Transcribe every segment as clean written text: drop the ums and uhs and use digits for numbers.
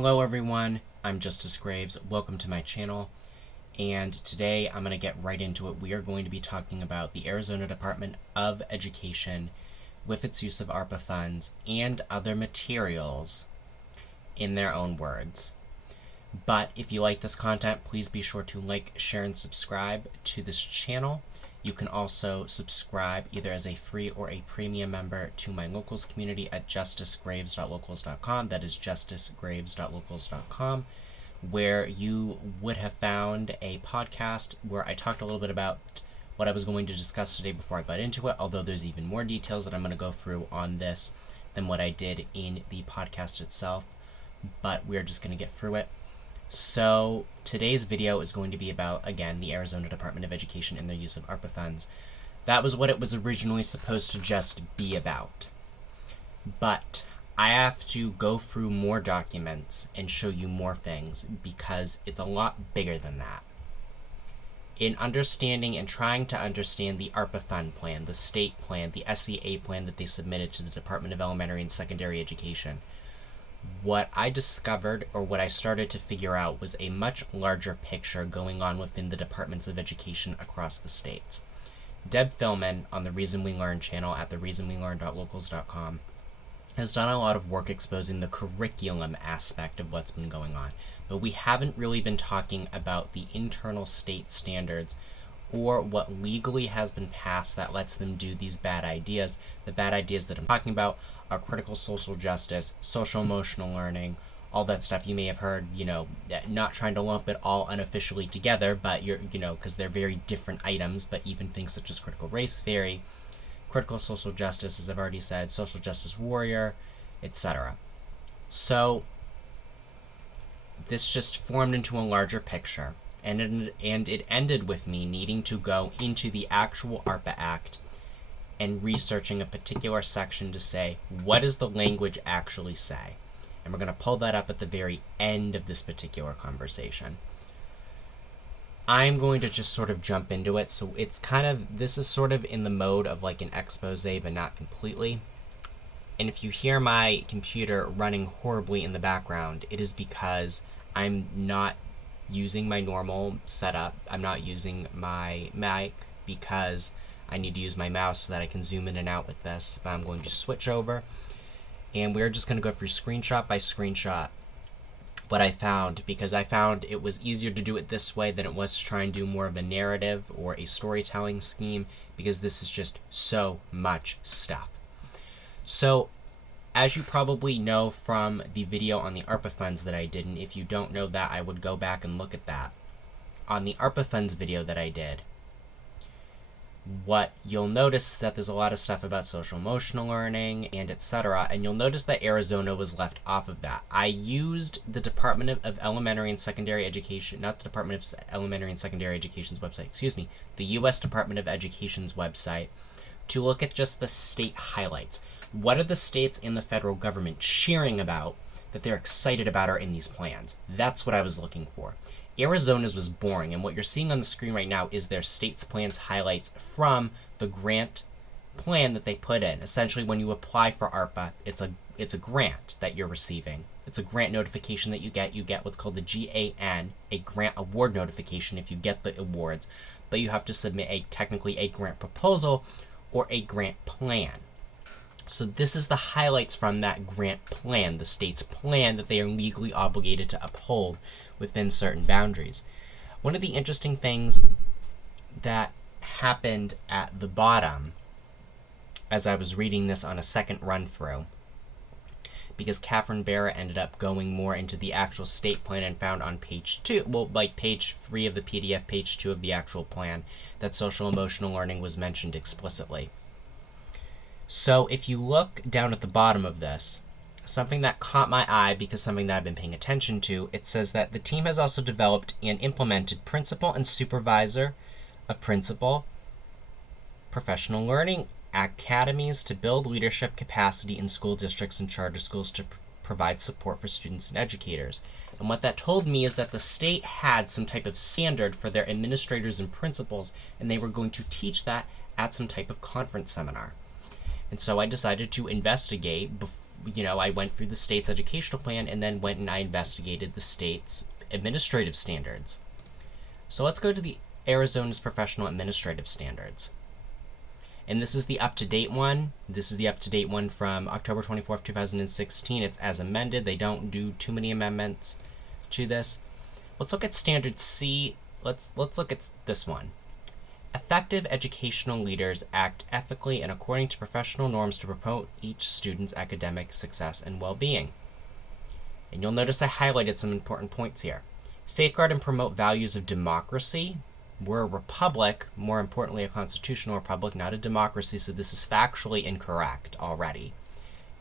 Hello everyone, I'm Justice Graves. Welcome to my channel, and today I'm going to get right into it. We are going to be talking about the Arizona Department of Education with its use of ARPA funds and other materials in their own words. But if you like this content, please be sure to like, share, and subscribe to this channel. You can also subscribe either as a free or a premium member to my locals community at justicegraves.locals.com. That is justicegraves.locals.com, where you would have found a podcast where I talked a little bit about what I was going to discuss today before I got into it, although there's even more details that I'm going to go through on this than what I did in the podcast itself. But we're just going to get through it. So today's video is going to be about, again, the Arizona Department of Education and their use of ARPA funds. That was what it was originally supposed to just be about. But I have to go through more documents and show you more things because it's a lot bigger than that. In understanding and trying to understand the ARPA fund plan, the state plan, the SEA plan that they submitted to the Department of Elementary and Secondary Education, what I discovered, or what I started to figure out, was a much larger picture going on within the departments of education across the states. Deb Philman on the Reason We Learn channel at thereasonwelearn.locals.com has done a lot of work exposing the curriculum aspect of what's been going on, but we haven't really been talking about the internal state standards or what legally has been passed that lets them do these bad ideas. The bad ideas that I'm talking about are critical social justice, social emotional learning, all that stuff you may have heard, not trying to lump it all unofficially together, but because they're very different items, but even things such as critical race theory, critical social justice, as I've already said, social justice warrior, etc. So this just formed into a larger picture, and it ended with me needing to go into the actual ARPA Act and researching a particular section to say, what does the language actually say? And we're going to pull that up at the very end of this particular conversation. I'm going to just sort of jump into it, so this is sort of in the mode of like an expose, but not completely. And if you hear my computer running horribly in the background, it is because I'm not using my normal setup. I'm not using my mic because I need to use my mouse so that I can zoom in and out with this. But I'm going to switch over, and we're just going to go through screenshot by screenshot what I found, because I found it was easier to do it this way than it was to try and do more of a narrative or a storytelling scheme, because this is just so much stuff. So, as you probably know from the video on the ARPA funds that I did, and if you don't know that, I would go back and look at that. On the ARPA funds video that I did, what you'll notice is that there's a lot of stuff about social emotional learning and etc. And you'll notice that Arizona was left off of that. I used the Department of Elementary and Secondary Education, not the Department of Elementary and Secondary Education's website, the U.S. Department of Education's website, to look at just the state highlights. What are the states in the federal government cheering about that they're excited about are in these plans? That's what I was looking for. Arizona's was boring, and what you're seeing on the screen right now is their state's plans highlights from the grant plan that they put in. Essentially, when you apply for ARPA, it's a grant that you're receiving. It's a grant notification that you get. You get what's called the GAN, a grant award notification if you get the awards, but you have to submit technically a grant proposal or a grant plan. So this is the highlights from that grant plan, the state's plan that they are legally obligated to uphold within certain boundaries. One of the interesting things that happened at the bottom as I was reading this on a second run through, because Catherine Barrett ended up going more into the actual state plan and found on page 2, page 3 of the PDF, page 2 of the actual plan, that social emotional learning was mentioned explicitly. So if you look down at the bottom of this, something that caught my eye, because something that I've been paying attention to, it says that the team has also developed and implemented principal and supervisor of principal professional learning academies to build leadership capacity in school districts and charter schools to provide support for students and educators. And what that told me is that the state had some type of standard for their administrators and principals, and they were going to teach that at some type of conference seminar. And so I decided to investigate I went through the state's educational plan and then went and I investigated the state's administrative standards. So let's go to the Arizona's professional administrative standards. And this is the up-to-date one. This is the up-to-date one from October 24th, 2016. It's as amended. They don't do too many amendments to this. Let's look at standard C. Let's look at this one. Effective educational leaders act ethically and according to professional norms to promote each student's academic success and well-being. And you'll notice I highlighted some important points here. Safeguard and promote values of democracy. We're a republic, more importantly a constitutional republic, not a democracy, so this is factually incorrect already.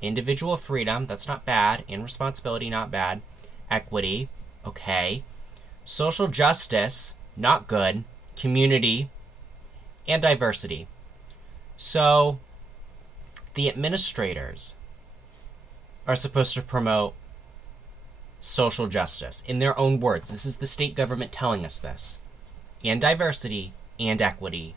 Individual freedom, that's not bad. And responsibility, not bad. Equity, okay. Social justice, not good. Community, and diversity. So, the administrators are supposed to promote social justice in their own words. This is the state government telling us this. And diversity, and equity.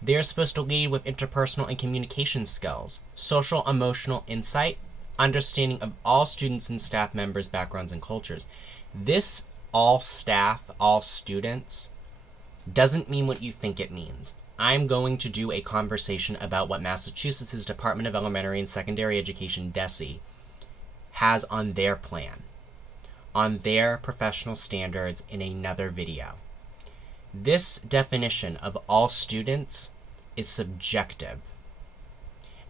They're supposed to lead with interpersonal and communication skills, social emotional insight, understanding of all students and staff members' backgrounds and cultures. This all staff, all students, doesn't mean what you think it means. I'm going to do a conversation about what Massachusetts' Department of Elementary and Secondary Education, DESE, has on their plan, on their professional standards in another video. This definition of all students is subjective.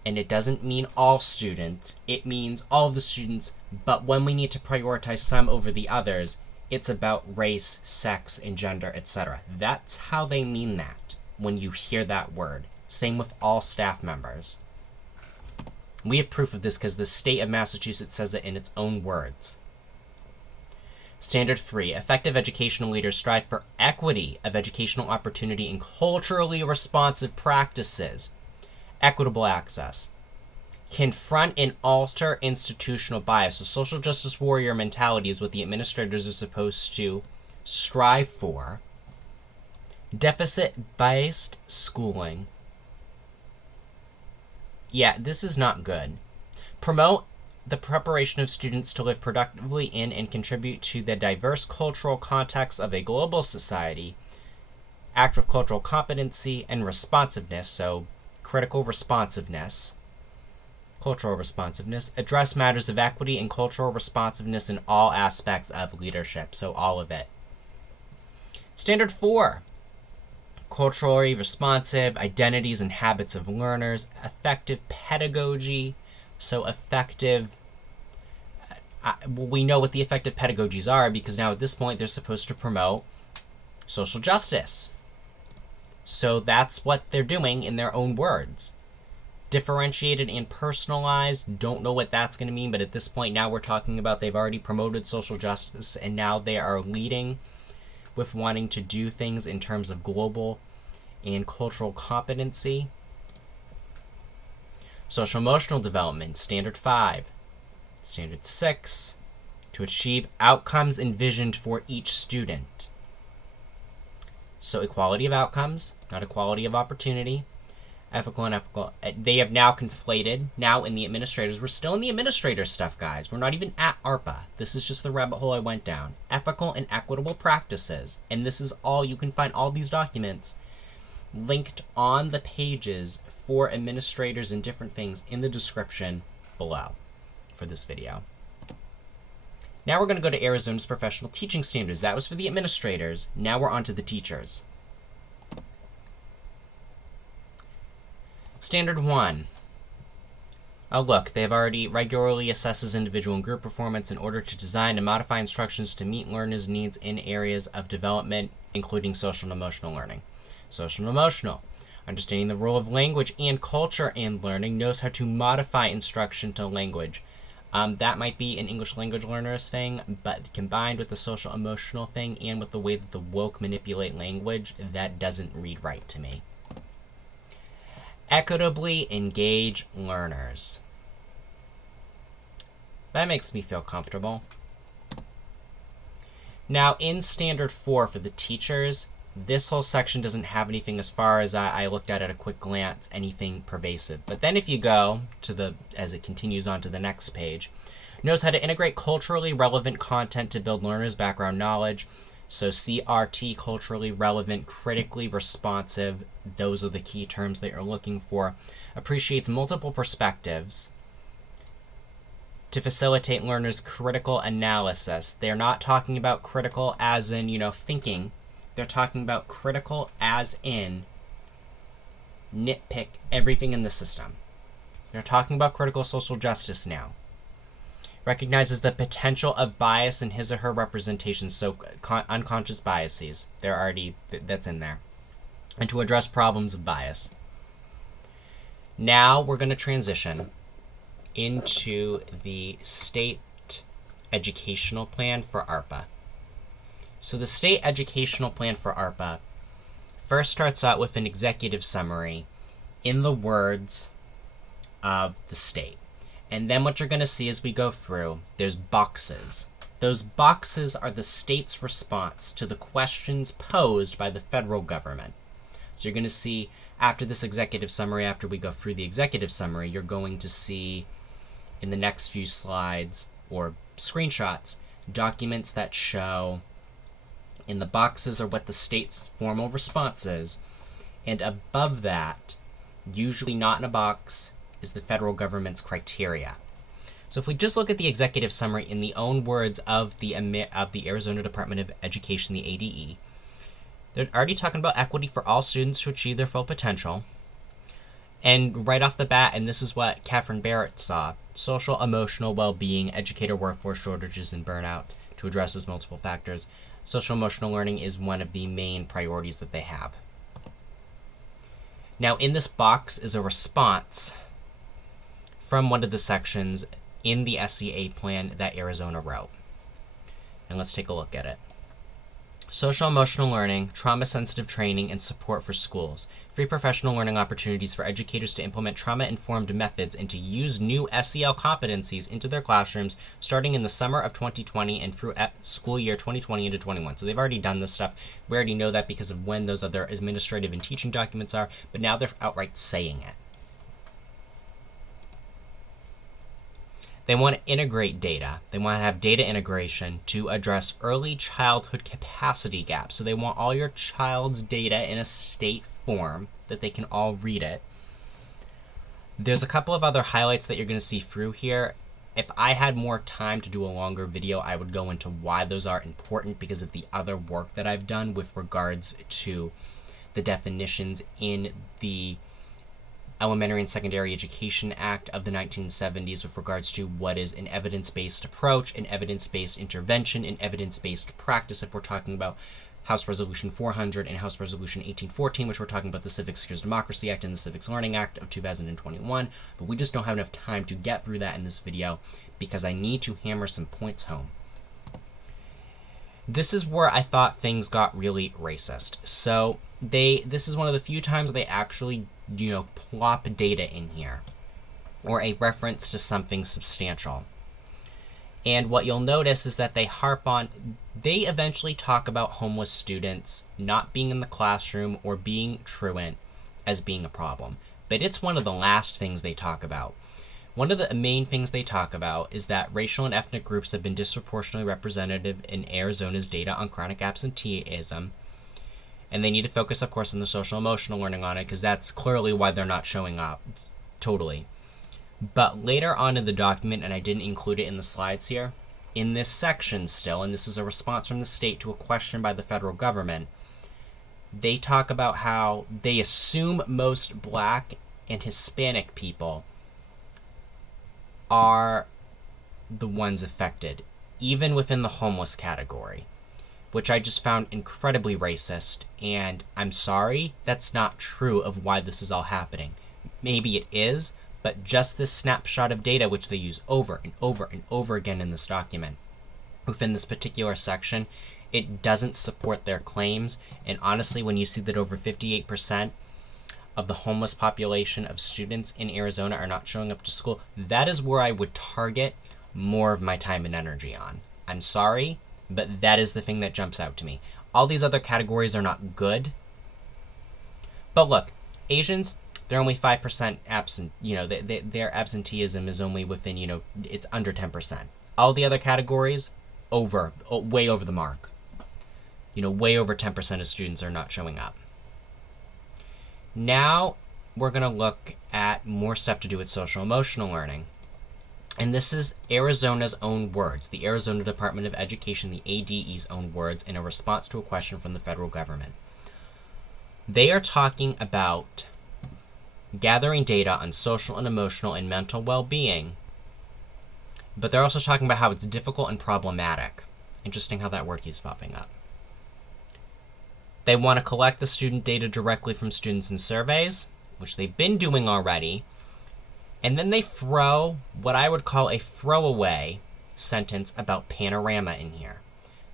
And it doesn't mean all students, it means all of the students, but when we need to prioritize some over the others, it's about race, sex, and gender, etc. That's how they mean that when you hear that word. Same with all staff members. We have proof of this because the state of Massachusetts says it in its own words. Standard 3. Effective educational leaders strive for equity of educational opportunity and culturally responsive practices. Equitable access. Confront and alter institutional bias. So social justice warrior mentality is what the administrators are supposed to strive for. Deficit-based schooling. Yeah, this is not good. Promote the preparation of students to live productively in and contribute to the diverse cultural context of a global society. Act with cultural competency and responsiveness, so critical responsiveness. Cultural responsiveness. Address matters of equity and cultural responsiveness in all aspects of leadership, so all of it. Standard 4. Culturally responsive identities and habits of learners. Effective pedagogy. So effective, we know what the effective pedagogies are because now at this point they're supposed to promote social justice. So that's what they're doing in their own words. Differentiated and personalized, don't know what that's going to mean, but at this point now we're talking about they've already promoted social justice and now they are leading with wanting to do things in terms of global and cultural competency. Social emotional development, Standard 5. Standard 6, to achieve outcomes envisioned for each student. So equality of outcomes, not equality of opportunity. Ethical and ethical. They have now conflated, now in the administrators. We're still in the administrator stuff, guys. We're not even at ARPA. This is just the rabbit hole I went down. Ethical and equitable practices. And this is all, you can find all these documents linked on the pages for administrators and different things in the description below for this video. Now we're going to go to Arizona's professional teaching standards. That was for the administrators. Now we're on to the teachers. Standard 1. Oh look, they've already regularly assesses individual and group performance in order to design and modify instructions to meet learners' needs in areas of development, including social and emotional learning. Social and emotional. Understanding the role of language and culture in learning, knows how to modify instruction to language. That might be an English language learners thing, but combined with the social emotional thing and with the way that the woke manipulate language, that doesn't read right to me. Equitably engage learners. That makes me feel comfortable. Now, in Standard 4 for the teachers, This whole section doesn't have anything, as far as I looked at a quick glance, anything pervasive. But then if you go to as it continues on to the next page, knows how to integrate culturally relevant content to build learners' background knowledge. So CRT, culturally relevant, critically responsive, those are the key terms that you're looking for. Appreciates multiple perspectives to facilitate learners' critical analysis. They're not talking about critical as in, thinking. They're talking about critical as in nitpick everything in the system. They're talking about critical social justice now. Recognizes the potential of bias in his or her representation, so unconscious biases. That's in there. And to address problems of bias. Now we're going to transition into the state educational plan for ARPA. So the state educational plan for ARPA first starts out with an executive summary in the words of the state. And then what you're going to see as we go through, there's boxes. Those boxes are the state's response to the questions posed by the federal government. So you're going to see after this executive summary, after we go through the executive summary, you're going to see in the next few slides or screenshots, documents that show in the boxes are what the state's formal response is, and above that, usually not in a box, is the federal government's criteria. So if we just look at the executive summary in the own words of the Arizona Department of Education, the ADE, they're already talking about equity for all students to achieve their full potential. And right off the bat, and this is what Catherine Barrett saw, social emotional well-being, educator workforce shortages and burnout to address those multiple factors. Social emotional learning is one of the main priorities that they have. Now in this box is a response from one of the sections in the SEA plan that Arizona wrote. And let's take a look at it. Social emotional learning, trauma-sensitive training, and support for schools. Free professional learning opportunities for educators to implement trauma-informed methods and to use new SEL competencies into their classrooms starting in the summer of 2020 and through school year 2020 into 21. So they've already done this stuff. We already know that because of when those other administrative and teaching documents are, but now they're outright saying it. They want to integrate data. They want to have data integration to address early childhood capacity gaps. So they want all your child's data in a state form that they can all read it. There's a couple of other highlights that you're going to see through here. If I had more time to do a longer video, I would go into why those are important because of the other work that I've done with regards to the definitions in the Elementary and Secondary Education Act of the 1970s with regards to what is an evidence-based approach, an evidence-based intervention, an evidence-based practice if we're talking about House Resolution 400 and House Resolution 1814, which we're talking about the Civic Secures Democracy Act and the Civics Learning Act of 2021, but we just don't have enough time to get through that in this video because I need to hammer some points home. This is where I thought things got really racist. So this is one of the few times they actually plop data in here or a reference to something substantial. And what you'll notice is that they eventually talk about homeless students not being in the classroom or being truant as being a problem. But it's one of the last things they talk about. One of the main things they talk about is that racial and ethnic groups have been disproportionately represented in Arizona's data on chronic absenteeism. And they need to focus, of course, on the social emotional learning on it because that's clearly why they're not showing up. Totally. But later on in the document, and I didn't include it in the slides here, in this section still, and this is a response from the state to a question by the federal government, they talk about how they assume most Black and Hispanic people are the ones affected, even within the homeless category, which I just found incredibly racist, and I'm sorry, that's not true of why this is all happening. Maybe it is, but just this snapshot of data, which they use over and over and over again in this document, within this particular section, it doesn't support their claims, and honestly, when you see that over 58% of the homeless population of students in Arizona are not showing up to school, that is where I would target more of my time and energy on. I'm sorry, but that is the thing that jumps out to me. All these other categories are not good. But look, Asians, they're only 5% absent. Their absenteeism is only within, it's under 10%. All the other categories, way over the mark. Way over 10% of students are not showing up. Now we're going to look at more stuff to do with social emotional learning. And this is Arizona's own words, the Arizona Department of Education, the ADE's own words, in a response to a question from the federal government. They are talking about gathering data on social and emotional and mental well-being, but they're also talking about how it's difficult and problematic. Interesting how that word keeps popping up. They want to collect the student data directly from students in surveys, which they've been doing already, and then they throw what I would call a throwaway sentence about panorama in here.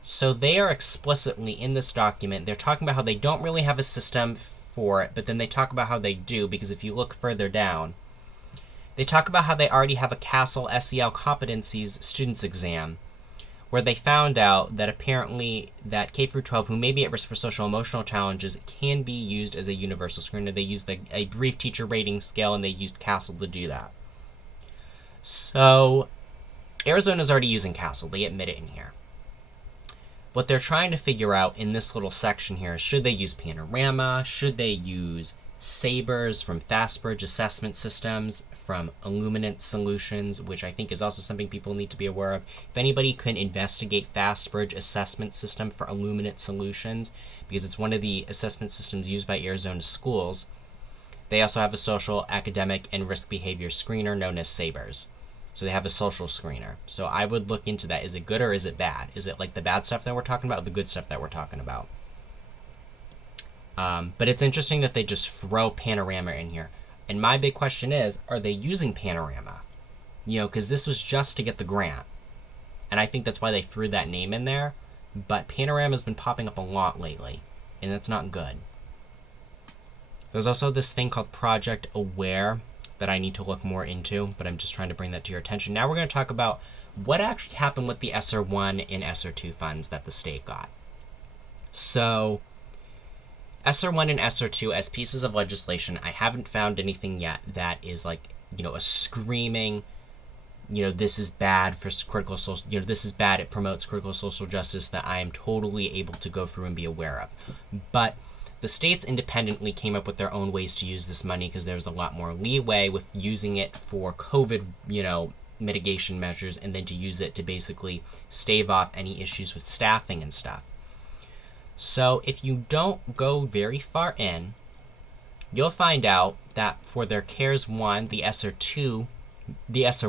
So they are explicitly in this document, they're talking about how they don't really have a system for it, but then they talk about how they do, because if you look further down, they talk about how they already have a CASEL SEL competencies students exam, where they found out that apparently that K through 12 who may be at risk for social emotional challenges can be used as a universal screener. They used a brief teacher rating scale, and they used CASEL to do that. So Arizona's already using CASEL. They admit it in here. What they're trying to figure out in this little section here is, should they use Panorama? Should they use Sabres from FastBridge Assessment Systems, from Illuminate Solutions, which I think is also something people need to be aware of. If anybody can investigate FastBridge Assessment System for Illuminate Solutions, because it's one of the assessment systems used by Arizona schools. They also have a social, academic, and risk behavior screener known as Sabres. So they have a social screener. So I would look into that. Is it good or is it bad? Is it like the bad stuff that we're talking about or the good stuff that we're talking about? But it's interesting that they just throw Panorama in here. And my big question is, are they using Panorama? Because this was just to get the grant. And I think that's why they threw that name in there. But Panorama's been popping up a lot lately, and that's not good. There's also this thing called Project Aware that I need to look more into, but I'm just trying to bring that to your attention. Now we're going to talk about what actually happened with the ESSER 1 and ESSER 2 funds that the state got. So ESSER 1 and ESSER 2 as pieces of legislation, I haven't found anything yet that is like, a screaming, this is bad for critical social, this is bad, it promotes critical social justice, that I am totally able to go through and be aware of. But the states independently came up with their own ways to use this money, because there was a lot more leeway with using it for COVID, mitigation measures, and then to use it to basically stave off any issues with staffing and stuff. So if you don't go very far in, you'll find out that for their CARES 1, the ESSER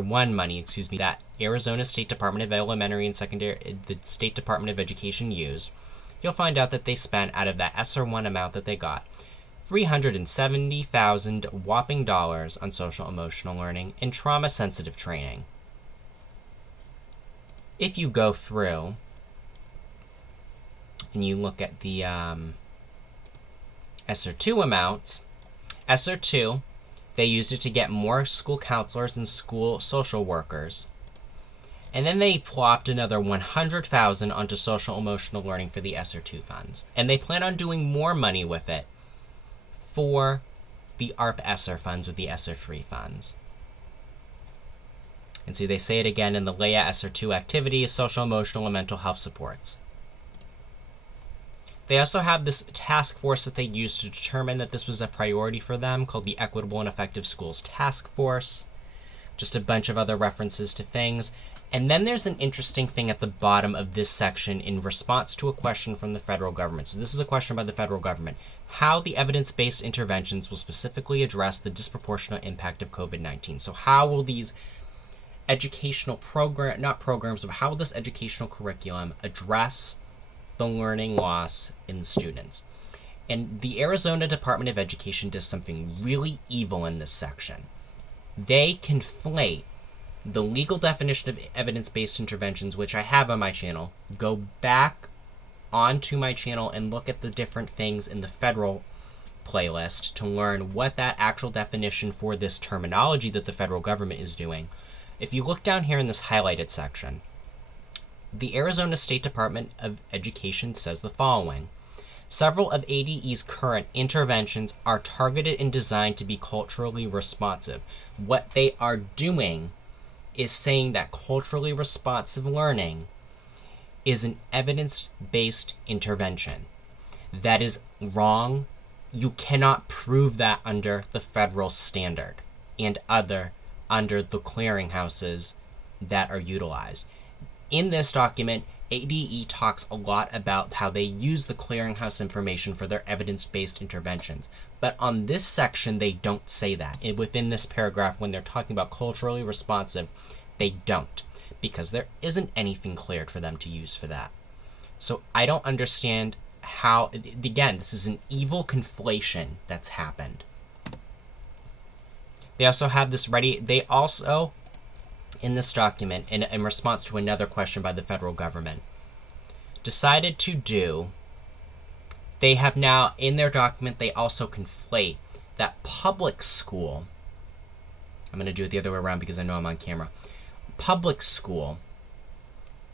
1 money, that Arizona State Department of Elementary and Secondary, the State Department of Education used, you'll find out that they spent, out of that ESSER 1 amount that they got, $370,000 whopping dollars on social emotional learning and trauma-sensitive training. If you go through and you look at the ESSER 2 amounts, ESSER 2, they used it to get more school counselors and school social workers. And then they plopped another $100,000 onto social emotional learning for the ESSER 2 funds. And they plan on doing more money with it for the ARP ESSER funds or the ESSER 3 funds. And see, they say it again in the LEA ESSER 2 activities, social, emotional, and mental health supports. They also have this task force that they used to determine that this was a priority for them, called the Equitable and Effective Schools Task Force. Just a bunch of other references to things. And then there's an interesting thing at the bottom of this section in response to a question from the federal government. So this is a question by the federal government. How the evidence-based interventions will specifically address the disproportionate impact of COVID-19. So how will these educational how will this educational curriculum address the learning loss in the students? And the Arizona Department of Education does something really evil in this section. They conflate the legal definition of evidence-based interventions, which I have on my channel. Go back onto my channel and look at the different things in the federal playlist to learn what that actual definition for this terminology that the federal government is doing. If you look down here in this highlighted section, The Arizona State Department of Education says the following. Several of ADE's current interventions are targeted and designed to be culturally responsive. What they are doing is saying that culturally responsive learning is an evidence-based intervention. That is wrong. You cannot prove that under the federal standard and under the clearinghouses that are utilized. In this document, ADE talks a lot about how they use the clearinghouse information for their evidence-based interventions. But on this section, they don't say that. And within this paragraph, when they're talking about culturally responsive, they don't, because there isn't anything cleared for them to use for that. So I don't understand how, again, this is an evil conflation that's happened. They also have this ready, they also, in this document, in response to another question by the federal government, decided to do, they have now, in their document, they also conflate that public school, I'm going to do it the other way around because I know I'm on camera, public school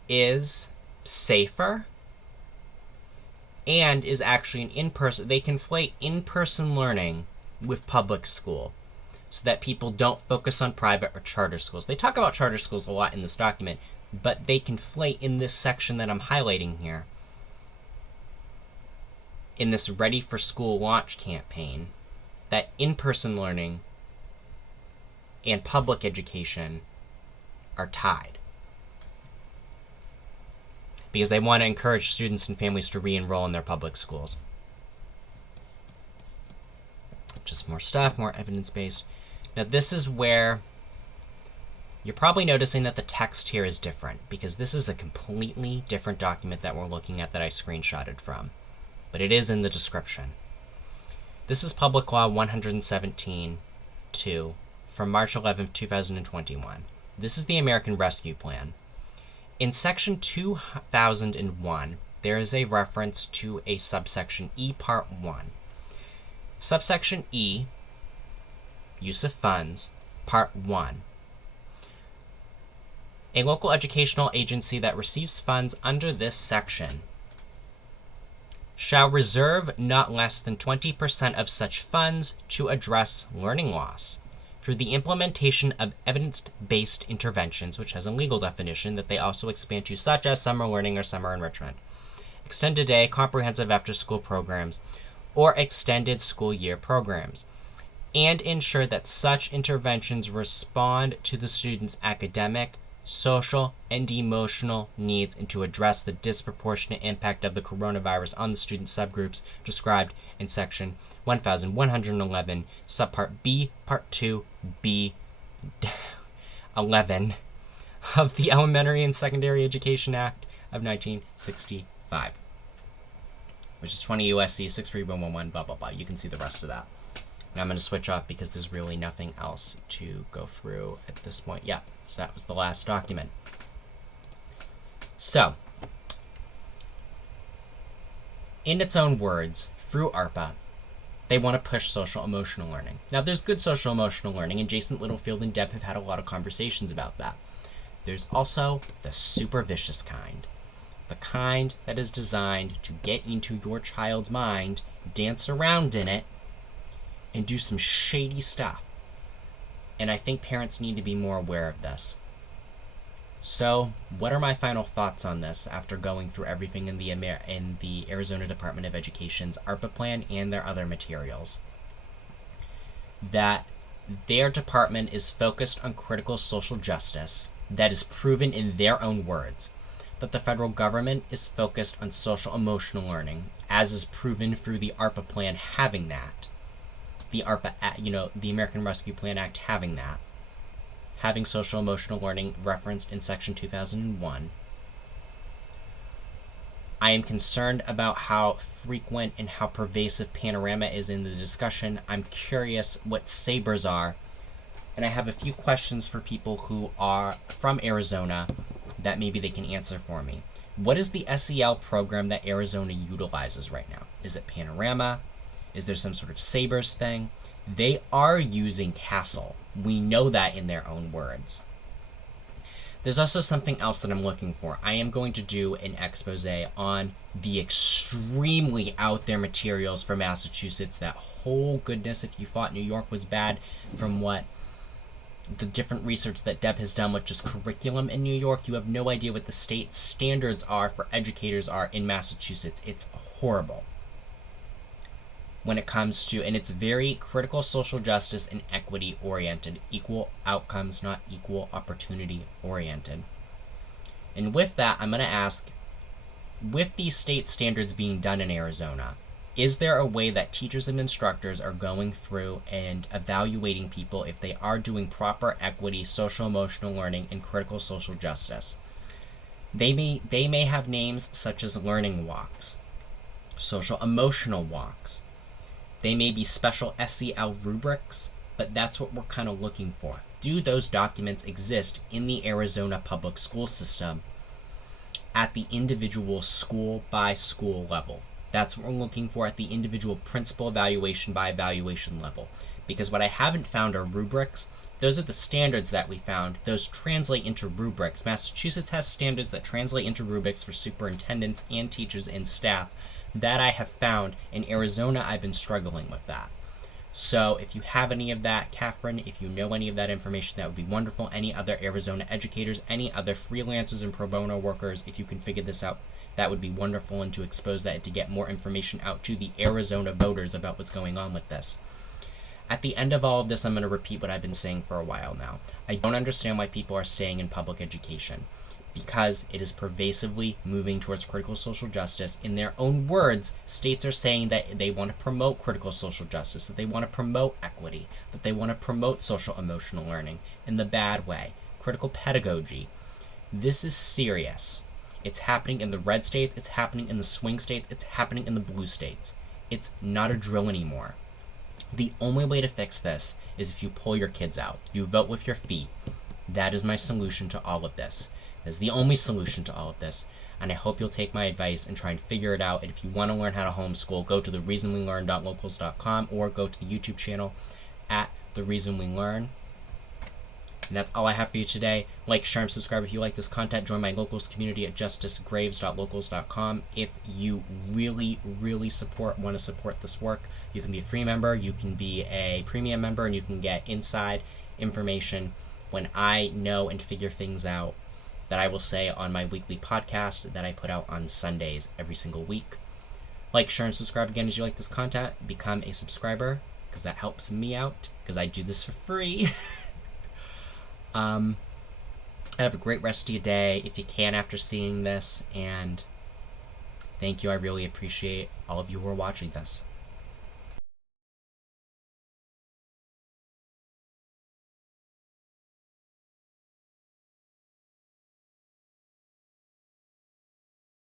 is safer and is actually an in-person, they conflate in-person learning with public school, so that people don't focus on private or charter schools. They talk about charter schools a lot in this document, but they conflate in this section that I'm highlighting here, in this Ready for School launch campaign, that in-person learning and public education are tied, because they want to encourage students and families to re-enroll in their public schools. Just more stuff, more evidence-based. Now this is where you're probably noticing that the text here is different, because this is a completely different document that we're looking at that I screenshotted from, but it is in the description. This is Public Law 117-2 from March 11th, 2021. This is the American Rescue Plan. In Section 2001, there is a reference to a subsection E, Part 1. Subsection E, Use of Funds, Part 1. A local educational agency that receives funds under this section shall reserve not less than 20% of such funds to address learning loss through the implementation of evidence-based interventions, which has a legal definition that they also expand to, such as summer learning or summer enrichment, extended day, comprehensive after-school programs, or extended school year programs, and ensure that such interventions respond to the student's academic, social, and emotional needs, and to address the disproportionate impact of the coronavirus on the student subgroups described in Section 1111, Subpart B, Part 2, B 11 of the Elementary and Secondary Education Act of 1965, which is 20 U.S.C. 63111, blah, blah, blah. You can see the rest of that. And I'm going to switch off because there's really nothing else to go through at this point. Yeah, so that was the last document. So, in its own words, through ARPA, they want to push social emotional learning. Now, there's good social emotional learning, and Jason Littlefield and Deb have had a lot of conversations about that. There's also the super vicious kind. The kind that is designed to get into your child's mind, dance around in it, and do some shady stuff. And I think parents need to be more aware of this. So, what are my final thoughts on this after going through everything in the Arizona Department of Education's ARPA plan and their other materials? That their department is focused on critical social justice, that is proven in their own words. That the federal government is focused on social emotional learning, as is proven through the ARPA plan having that. The ARPA, the American Rescue Plan Act having that. Having social emotional learning referenced in Section 2001. I am concerned about how frequent and how pervasive panorama is in the discussion. I'm curious what sabers are. And I have a few questions for people who are from Arizona that maybe they can answer for me. What is the SEL program that Arizona utilizes right now? Is it panorama? Is there some sort of sabers thing? They are using CASEL. We know that in their own words. There's also something else that I'm looking for. I am going to do an expose on the extremely out there materials for Massachusetts that, whole goodness, if you thought New York was bad from what the different research that Deb has done with just curriculum in New York, you have no idea what the state standards are for educators are in Massachusetts. It's horrible when it comes to, and it's very critical social justice and equity oriented, equal outcomes, not equal opportunity oriented. And with that, I'm going to ask, with these state standards being done in Arizona, is there a way that teachers and instructors are going through and evaluating people if they are doing proper equity, social emotional learning, and critical social justice? They may have names such as learning walks, social emotional walks. They may be special SEL rubrics, but that's what we're kind of looking for. Do those documents exist in the Arizona public school system at the individual school by school level? That's what we're looking for at the individual principal evaluation by evaluation level. Because what I haven't found are rubrics. Those are the standards that we found. Those translate into rubrics. Massachusetts has standards that translate into rubrics for superintendents and teachers and staff. That I have found. In Arizona, I've been struggling with that. So if you have any of that, Catherine, if you know any of that information, that would be wonderful. Any other Arizona educators, any other freelancers and pro bono workers, if you can figure this out, that would be wonderful, and to expose that and to get more information out to the Arizona voters about what's going on with this. At the end of all of this, I'm going to repeat what I've been saying for a while now. I don't understand why people are staying in public education, because it is pervasively moving towards critical social justice. In their own words, states are saying that they want to promote critical social justice, that they want to promote equity, that they want to promote social emotional learning in the bad way, critical pedagogy. This is serious. It's happening in the red states, it's happening in the swing states, it's happening in the blue states. It's not a drill anymore. The only way to fix this is if you pull your kids out. You vote with your feet. That is my solution to all of this. That is the only solution to all of this. And I hope you'll take my advice and try and figure it out. And if you want to learn how to homeschool, go to thereasonwelearn.locals.com or go to the YouTube channel at The Reason We Learn. And that's all I have for you today. Like, share, and subscribe if you like this content. Join my locals community at justicegraves.locals.com. If you really, really want to support this work, you can be a free member, you can be a premium member, and you can get inside information when I know and figure things out that I will say on my weekly podcast that I put out on Sundays every single week. Like, share, and subscribe again as you like this content. Become a subscriber, because that helps me out, because I do this for free. Have a great rest of your day, if you can, after seeing this, and thank you. I really appreciate all of you who are watching this.